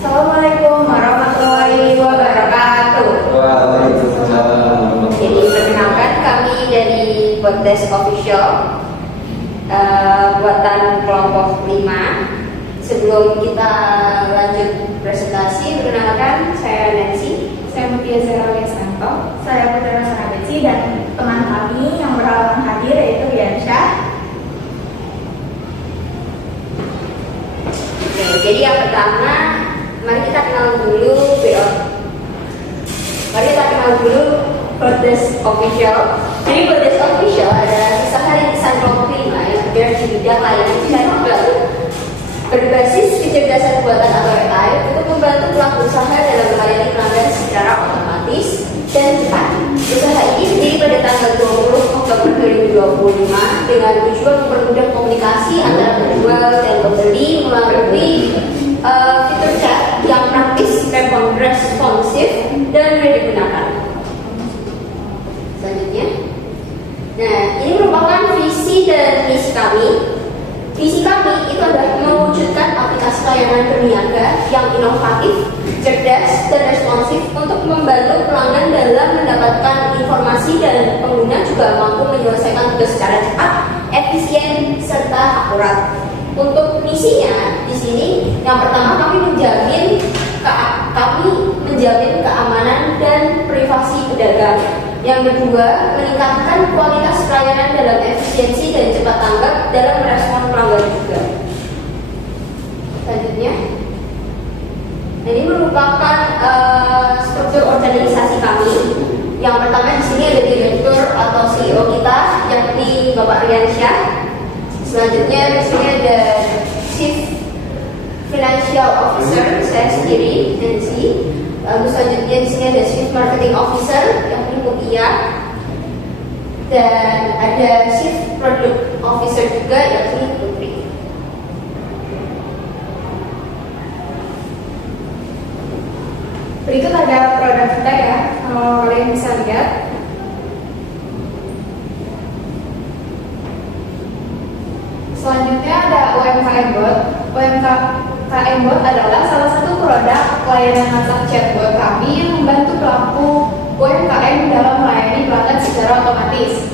Assalamualaikum warahmatullahi wabarakatuh. Waalaikumsalam. Jadi perkenalkan kami dari Podcast Official buatan kelompok 5. Sebelum kita lanjut presentasi, perkenalkan saya Nancy, Saya Mutia Zara Wiasanto, saya Putera Sarabeci, dan teman kami yang berhalangan hadir yaitu Riansyah. Oke, jadi yang pertama, mari kita kenal dulu Podcast Official. Jadi Podcast Official adalah usaha rintisan kelompok 5 yang bergerak di bidang layanan channel baru berbasis kecerdasan buatan atau AI untuk membantu pelaku usaha dalam melayani pelanggan secara otomatis dan cepat. Usaha ini berdiri pada tanggal 20 Oktober 2025 dengan tujuan mempermudah komunikasi antara penjual dan pembeli melalui fitur chat yang praktis, responsif, dan mudah digunakan. Selanjutnya, nah ini merupakan visi dan misi kami. Visi kami itu adalah mewujudkan aplikasi layanan berniaga yang inovatif, cerdas, dan responsif untuk membantu pelanggan dalam mendapatkan informasi dan pengguna juga mampu menyelesaikan tugas secara cepat, efisien, serta akurat. Untuk misinya di sini, yang pertama kami menjamin keamanan dan privasi pedagang. Yang kedua, meningkatkan kualitas pelayanan dalam efisiensi dan cepat tanggap dalam merespon pelanggan juga. Selanjutnya, ini merupakan struktur organisasi kami. Yang pertama di sini ada direktur atau CEO kita, yakni Bapak Riansyah. Selanjutnya di sini ada Chief Financial Officer, saya sendiri Nancy. Lalu selanjutnya di sini ada Chief Marketing Officer, yakni Mutia. Dan ada Chief Product Officer juga, yakni Putri. Berikut ada produk kita ya, kalau kalian bisa lihat. Selanjutnya ada UMKM Bot. UMKM Bot adalah salah satu produk layanan WhatsApp chatbot kami yang membantu pelaku UMKM dalam melayani pelanggan secara otomatis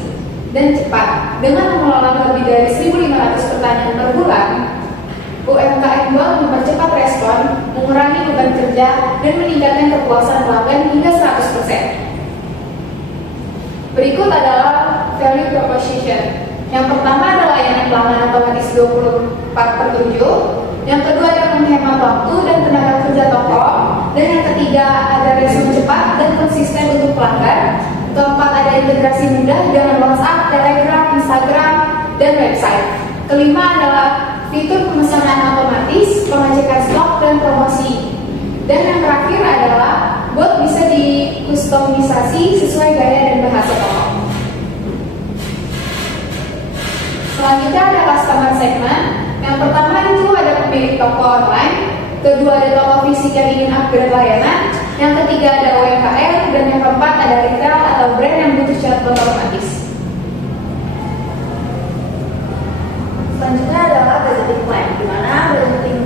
dan cepat. Dengan mengelola lebih dari 1.500 pertanyaan per bulan, UMKM Bot mempercepat respon, mengurangi beban kerja, dan meningkatkan kepuasan pelanggan hingga 100%. Berikut adalah value proposition. Yang pertama adalah layanan pelanggan otomatis 24/7. Yang kedua adalah menghemat waktu dan tenaga kerja toko. Dan yang ketiga ada respon cepat dan konsisten untuk pelanggan. Keempat ada integrasi mudah dengan WhatsApp, Telegram, Instagram, dan website. Kelima adalah fitur pemesanan otomatis, pengecekan stok, dan promosi. Dan yang terakhir adalah bot bisa dikustomisasi sesuai gaya dan bahasa toko. Selanjutnya ada customer segment. Yang pertama itu ada pemilik toko online. Kedua ada toko fisik yang ingin upgrade layanan. Yang ketiga ada UMKM. Dan yang keempat ada retail atau brand yang butuh chatbot otomatis. Selanjutnya adalah budgeting plan, di mana budgeting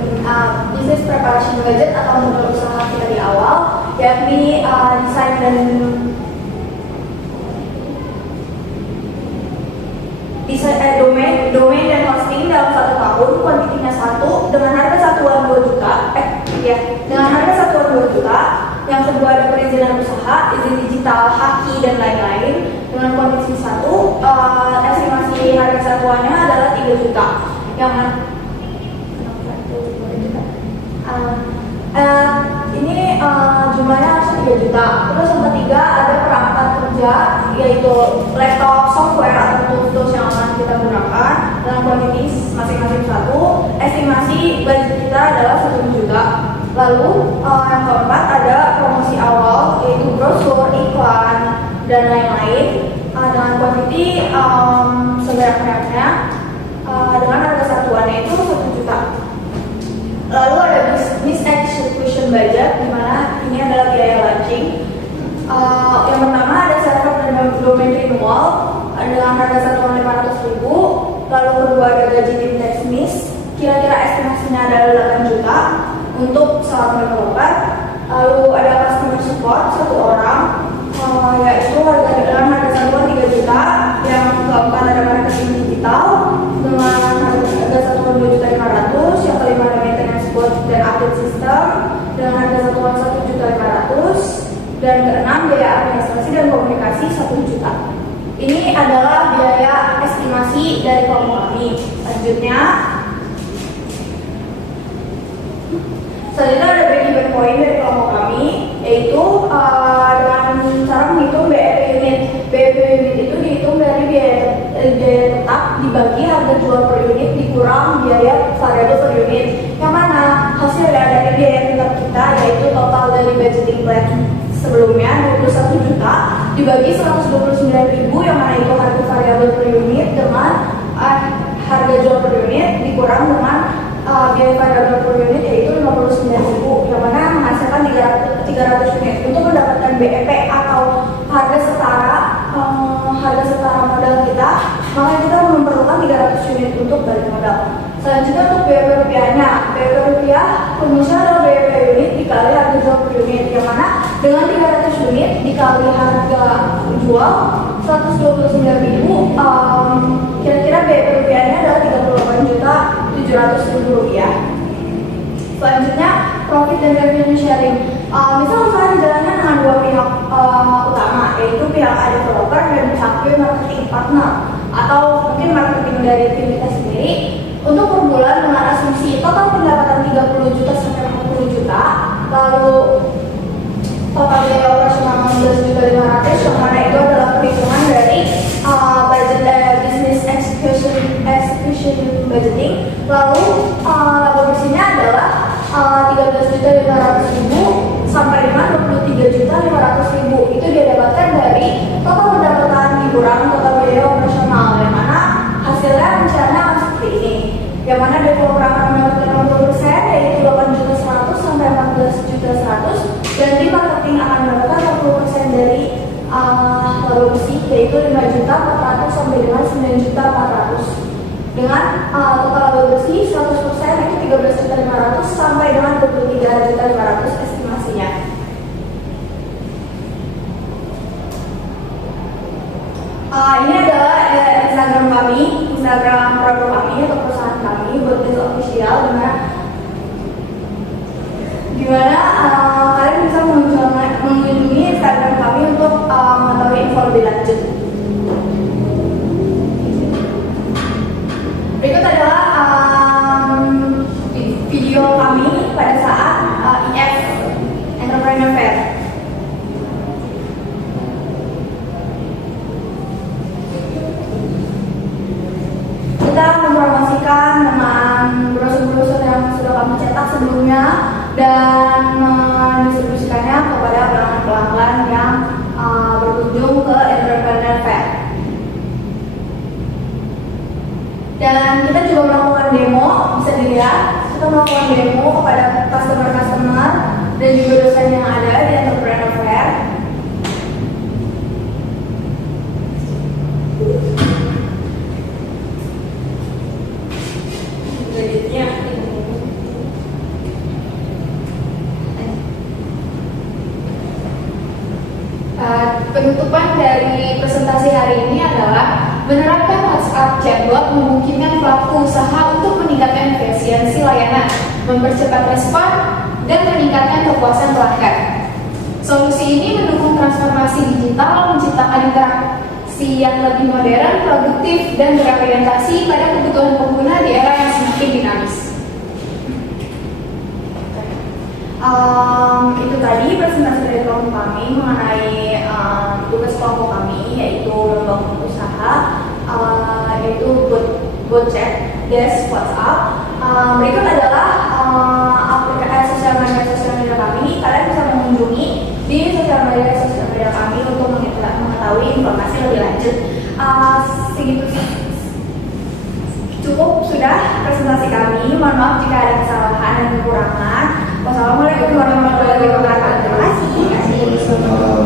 business preparation budget atau modal usaha kita di awal, yakni desain dan domain dan hosting dalam 1 tahun, kuantitinya 1 dengan harga satuan 2 juta, dengan harga satuan 2 juta. Yang kedua ada perizinan usaha, izin digital, haki, dan lain-lain dengan kuantiti 1. Estimasi harga satuannya adalah 3 juta. Ini jumlahnya harusnya 3 juta. Terus yang ketiga ada perangkat kerja, yaitu laptop, software, atau tools yang akan kita gunakan dengan kuantiti masing-masing 1. Estimasi budget kita adalah 1 juta. Lalu yang keempat ada promosi awal, yaitu brosur, iklan, dan lain-lain dengan kuantiti sebanyak-banyaknya dengan harga satuannya itu 1 juta. Lalu ada business execution budget, di mana ini adalah biaya launching. Yang pertama ada server dan domain renewal dengan harga satuan 500.000. Lalu kedua ada gaji tim teknis, kira-kira estimasinya adalah 8 juta. Untuk saat mereka lompat. Lalu ada customer support 1 orang, yaitu dengan harga satuan 3 juta. Yang keempat ada marketing digital dengan harga satuan 2.500.000. Yang kelima ada maintenance support dan update system dengan harga satuan 1.500.000. Dan keenam biaya administrasi dan komunikasi 1 juta. Ini adalah biaya estimasi dari kelompok kami. Selanjutnya ada break-even point dari kelompok kami, yaitu dengan cara menghitung BEP unit. BEP unit itu dihitung dari biaya tetap dibagi harga jual per unit dikurang biaya variabel per unit, yang mana hasil dari biaya tetap kita yaitu total dari budgeting plan sebelumnya 21 juta dibagi 129.000, yang mana itu harga variabel per unit dengan harga jual per unit dikurang dengan biaya variabel per unit yaitu 59.000, yang mana menghasilkan 300 unit. Untuk mendapatkan BEP atau harga setara modal kita, maka kita memerlukan 300 unit untuk balik modal. Selanjutnya untuk BEP rupiahnya, BEP rupiah rumusnya adalah BEP unit dikali harga jual per unit, yang mana dengan 300 unit dikali harga jual 129.000, kira-kira BEP rupiahnya adalah 38.700.000 rupiah. Selanjutnya profit dan revenue sharing. Misal usaha dijalankan dengan 2 pihak utama, yaitu pihak A developer dan pihak B marketing partner, atau mungkin marketing dari tim kita sendiri. Untuk per bulan dengan asumsi total pendapatan 30 juta sampai 40 juta, lalu total biaya operasional 16.500.000, yang mana itu adalah perhitungan dari budget business execution budgeting. Lalu laba bersihnya adalah 13.500.000 sampai dengan 23.500.000. Itu dia dapatkan dari total pendapatan dikurang total biaya operasional, yang mana hasilnya rencananya akan seperti ini. Yang mana developer akan mendapatkan 60%, yaitu 8.100.000 sampai 14.100.000, dan tim marketing akan mendapatkan 40% dari laba bersih, yaitu 5.400.000 sampai dengan 9.400.000. Dengan total laba bersih 100% itu 13.500.000 sampai dengan 23.500.000 estimasinya. Ini adalah Instagram kami, Instagram produk kami atau perusahaan kami, Bootcamp Official, dimana kalian bisa mengunjungi Instagram kami untuk mengetahui info lebih lanjut. Berikut adalah video kami pada saat IF Entrepreneur Fair. Kita mempromosikan dengan brosur-brosur yang sudah kami cetak sebelumnya dan mendistribusikannya kepada pelanggan-pelanggan yang berkunjung ke Entrepreneur Fair. Dan kita juga melakukan demo, bisa dilihat kita melakukan demo kepada customer-customer dan juga dosen yang ada di Entrepreneur Fair. Penutupan dari presentasi hari ini adalah menerapkan WhatsApp chatbot memungkinkan pelaku usaha untuk meningkatkan efisiensi layanan, mempercepat respon, dan meningkatkan kepuasan pelanggan. Solusi ini mendukung transformasi digital, menciptakan interaksi yang lebih modern, produktif, dan berorientasi pada kebutuhan pengguna di era yang semakin dinamis. Itu tadi presentasi dari kelompok kami mengenai tugas kelompok kami, yaitu membangun usaha, yaitu Bootcamp Desk WhatsApp. Berikut adalah sosial media kami. Kalian bisa mengunjungi di sosial media kami untuk mengetahui informasi lebih lanjut. Segitu cukup sudah presentasi kami. Mohon maaf jika ada kesalahan dan kekurangan. Wassalamualaikum warahmatullahi wabarakatuh. Terima kasih.